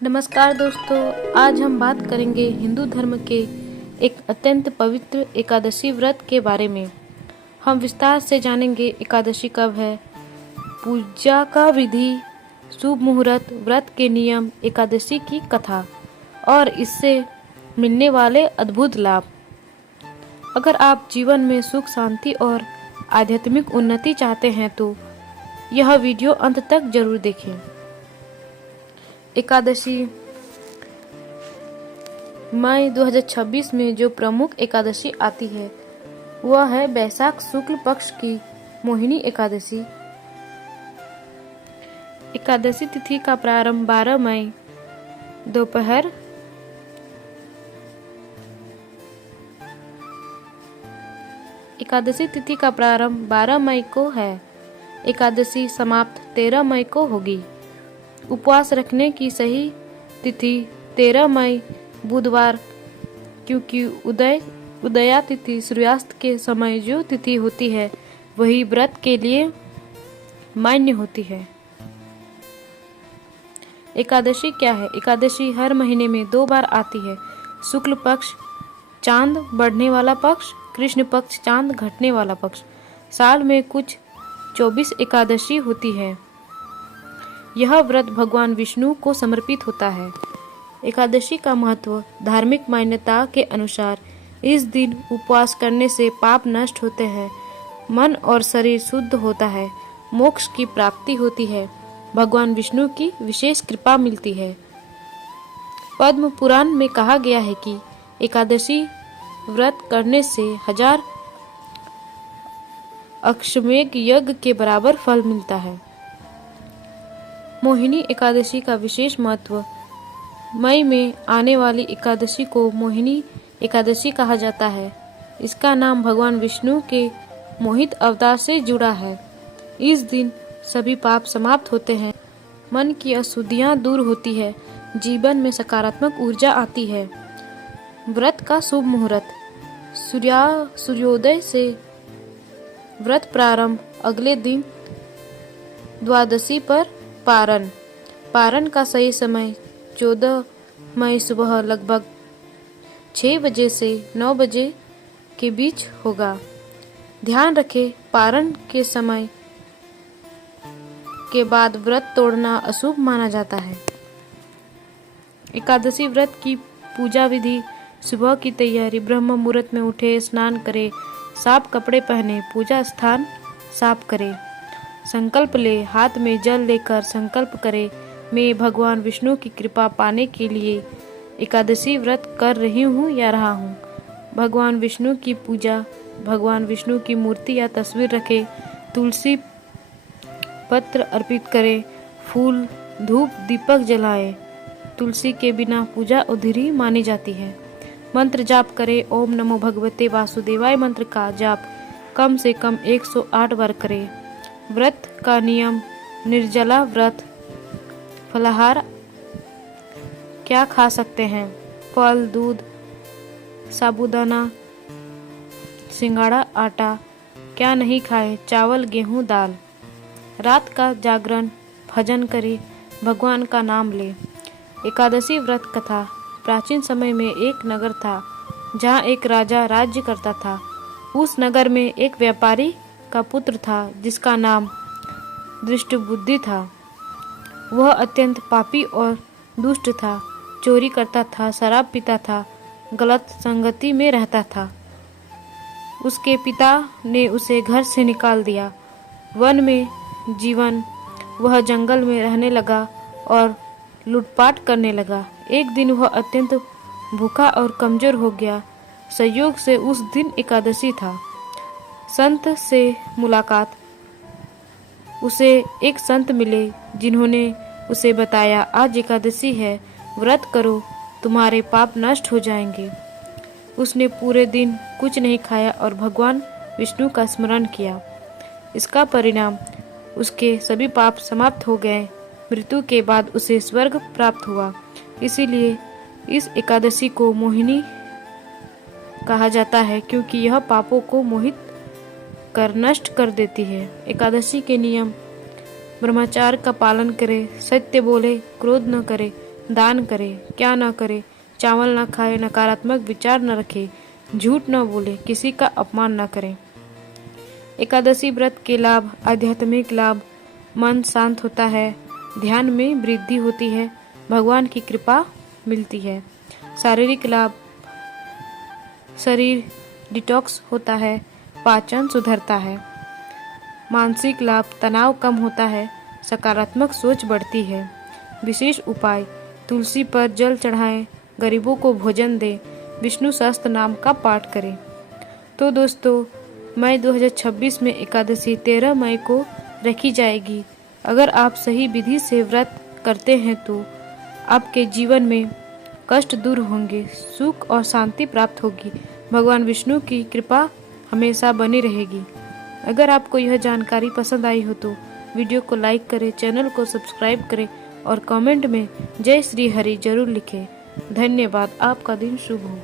नमस्कार दोस्तों, आज हम बात करेंगे हिंदू धर्म के एक अत्यंत पवित्र एकादशी व्रत के बारे में। हम विस्तार से जानेंगे एकादशी कब है, पूजा का विधि, शुभ मुहूर्त, व्रत के नियम, एकादशी की कथा और इससे मिलने वाले अद्भुत लाभ। अगर आप जीवन में सुख, शांति और आध्यात्मिक उन्नति चाहते हैं तो यह वीडियो अंत तक जरूर देखें। एकादशी मई 2026 में जो प्रमुख एकादशी आती है वह है बैसाख शुक्ल पक्ष की मोहिनी एकादशी। एकादशी तिथि का प्रारंभ 12 मई दोपहर एकादशी तिथि का प्रारंभ 12 मई को है। एकादशी समाप्त 13 मई को होगी। उपवास रखने की सही तिथि 13 मई बुधवार, क्योंकि उदया तिथि सूर्यास्त के समय जो तिथि होती है वही व्रत के लिए मान्य होती है। एकादशी क्या है? एकादशी हर महीने में 2 बार आती है। शुक्ल पक्ष चांद बढ़ने वाला पक्ष, कृष्ण पक्ष चांद घटने वाला पक्ष। साल में कुछ 24 एकादशी होती है। यह व्रत भगवान विष्णु को समर्पित होता है। एकादशी का महत्व धार्मिक मान्यता के अनुसार इस दिन उपवास करने से पाप नष्ट होते हैं, मन और शरीर शुद्ध होता है, मोक्ष की प्राप्ति होती है, भगवान विष्णु की विशेष कृपा मिलती है। पद्म पुराण में कहा गया है कि एकादशी व्रत करने से 1000 अश्वमेध यज्ञ के बराबर फल मिलता है। मोहिनी एकादशी का विशेष महत्व। मई में आने वाली एकादशी को मोहिनी एकादशी कहा जाता है। इसका नाम भगवान विष्णु के मोहित अवतार से जुड़ा है। इस दिन सभी पाप समाप्त होते हैं, मन की अशुद्धियां दूर होती है, जीवन में सकारात्मक ऊर्जा आती है। व्रत का शुभ मुहूर्त। सूर्योदय से व्रत प्रारंभ, अगले दिन द्वादशी पर पारण का सही समय 14 मई सुबह लगभग 6 बजे से 9 बजे के बीच होगा। ध्यान रखें, पारण के समय के बाद व्रत तोड़ना अशुभ माना जाता है। एकादशी व्रत की पूजा विधि। सुबह की तैयारी। ब्रह्म मुहूर्त में उठे, स्नान करें, साफ कपड़े पहने, पूजा स्थान साफ करें, संकल्प ले, हाथ में जल लेकर संकल्प करें, मैं भगवान विष्णु की कृपा पाने के लिए एकादशी व्रत कर रही हूँ या रहा हूँ। भगवान विष्णु की पूजा। भगवान विष्णु की मूर्ति या तस्वीर रखें, तुलसी पत्र अर्पित करें, फूल, धूप, दीपक जलाएं। तुलसी के बिना पूजा अधूरी मानी जाती है। मंत्र जाप करें। ओम नमो भगवते वासुदेवाय मंत्र का जाप कम से कम 108 बार करें। व्रत का नियम। निर्जला व्रत। फलाहार क्या खा सकते हैं? फल, दूध, साबूदाना, सिंगाड़ा, आटा। क्या नहीं खाए? चावल, गेहूं, दाल। रात का जागरण, भजन करें, भगवान का नाम ले। एकादशी व्रत कथा। प्राचीन समय में एक नगर था जहाँ एक राजा राज्य करता था। उस नगर में एक व्यापारी का पुत्र था जिसका नाम दृष्टबुद्धि था। वह अत्यंत पापी और दुष्ट था, चोरी करता था, शराब पीता था, गलत संगति में रहता था। उसके पिता ने उसे घर से निकाल दिया। वन में जीवन, वह जंगल में रहने लगा और लूटपाट करने लगा। एक दिन वह अत्यंत भूखा और कमजोर हो गया। संयोग से उस दिन एकादशी था। संत से मुलाकात। उसे एक संत मिले जिन्होंने उसे बताया, आज एकादशी है, व्रत करो, तुम्हारे पाप नष्ट हो जाएंगे। उसने पूरे दिन कुछ नहीं खाया और भगवान विष्णु का स्मरण किया। इसका परिणाम उसके सभी पाप समाप्त हो गए। मृत्यु के बाद उसे स्वर्ग प्राप्त हुआ। इसीलिए इस एकादशी को मोहिनी कहा जाता है, क्योंकि यह पापों को मोहित कर नष्ट कर देती है। एकादशी के नियम। ब्रह्मचार्य का पालन करे, सत्य बोले, क्रोध न करे, दान करे, क्या न करे, चावल न खाए, नकारात्मक विचार न रखे, झूठ न बोले, किसी का अपमान न करें। एकादशी व्रत के लाभ: आध्यात्मिक लाभ, मन शांत होता है, ध्यान में वृद्धि होती है, भगवान की कृपा मिलती है। शारीरिक लाभ, शरीर डिटॉक्स होता है, पाचन सुधरता है। मानसिक लाभ, तनाव कम होता है, सकारात्मक सोच बढ़ती है। विशेष उपाय: तुलसी पर जल चढ़ाएं, गरीबों को भोजन दें, विष्णु सहस्त्र नाम का पाठ करें। तो दोस्तों, मई 2026 में एकादशी 13 मई को रखी जाएगी। अगर आप सही विधि से व्रत करते हैं तो आपके जीवन में कष्ट दूर होंगे, सुख और शांति प्राप्त होगी। भगवान विष्णु की कृपा हमेशा बनी रहेगी। अगर आपको यह जानकारी पसंद आई हो तो वीडियो को लाइक करें, चैनल को सब्सक्राइब करें और कमेंट में जय श्री हरि जरूर लिखें। धन्यवाद। आपका दिन शुभ हो।